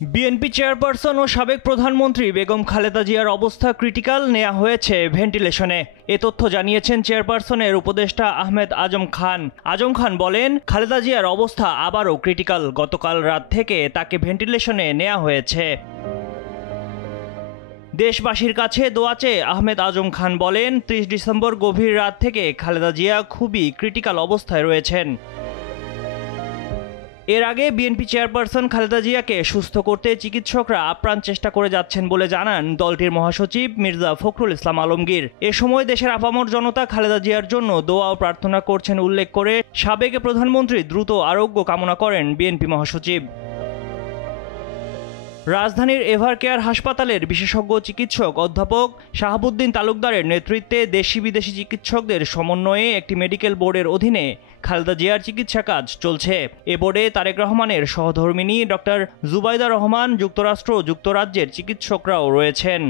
BNP chairperson ও সাবেক প্রধানমন্ত্রী বেগম খালেদা জিয়ার অবস্থা ক্রিটিক্যাল, নেওয়া হয়েছে ভেন্টিলেশনে। এ তথ্য জানিয়েছেন চেয়ারপারসনের উপদেষ্টা আহমেদ আজম খান। আজম খান বলেন, খালেদা জিয়ার অবস্থা আবারও ক্রিটিক্যাল। গতকাল রাত থেকে তাকে ভেন্টিলেশনে নেওয়া হয়েছে। দেশবাসীর কাছে দোয়া চেয়ে আহমেদ আজম খান বলেন, ৩০ ডিসেম্বর গভীর রাত থেকে খালেদা জিয়া খুবই ক্রিটিক্যাল অবস্থায় রয়েছেন। এর আগে বিএনপি চেয়ারপারসন খালেদা জিয়াকে সুস্থ করতে চিকিৎসকরা আপ্রাণ চেষ্টা করে যাচ্ছেন বলে জানান দলটির মহাসচিব মির্জা ফখরুল ইসলাম আলমগীর। এ সময় দেশের আপামর জনতা খালেদা জিয়ার জন্য দোয়া ও প্রার্থনা করছেন উল্লেখ করে সাবেক প্রধানমন্ত্রী দ্রুত আরোগ্য কামনা করেন বিএনপি মহাসচিব। রাজধানীর এভারকেয়ার হাসপাতালের বিশেষজ্ঞ চিকিৎসক অধ্যাপক শাহাবুদ্দিন তালুকদারের নেতৃত্বে দেশি বিদেশি চিকিৎসকদের সমন্বয়ে একটি মেডিকেল বোর্ডের অধীনে খালেদা জিয়ার চিকিৎসা কাজ চলছে। এ বোর্ডে তারেক রহমানের সহধর্মিণী ডক্টর জুবাইদা রহমান, যুক্তরাষ্ট্র ও যুক্তরাজ্যের চিকিৎসকরাও রয়েছেন।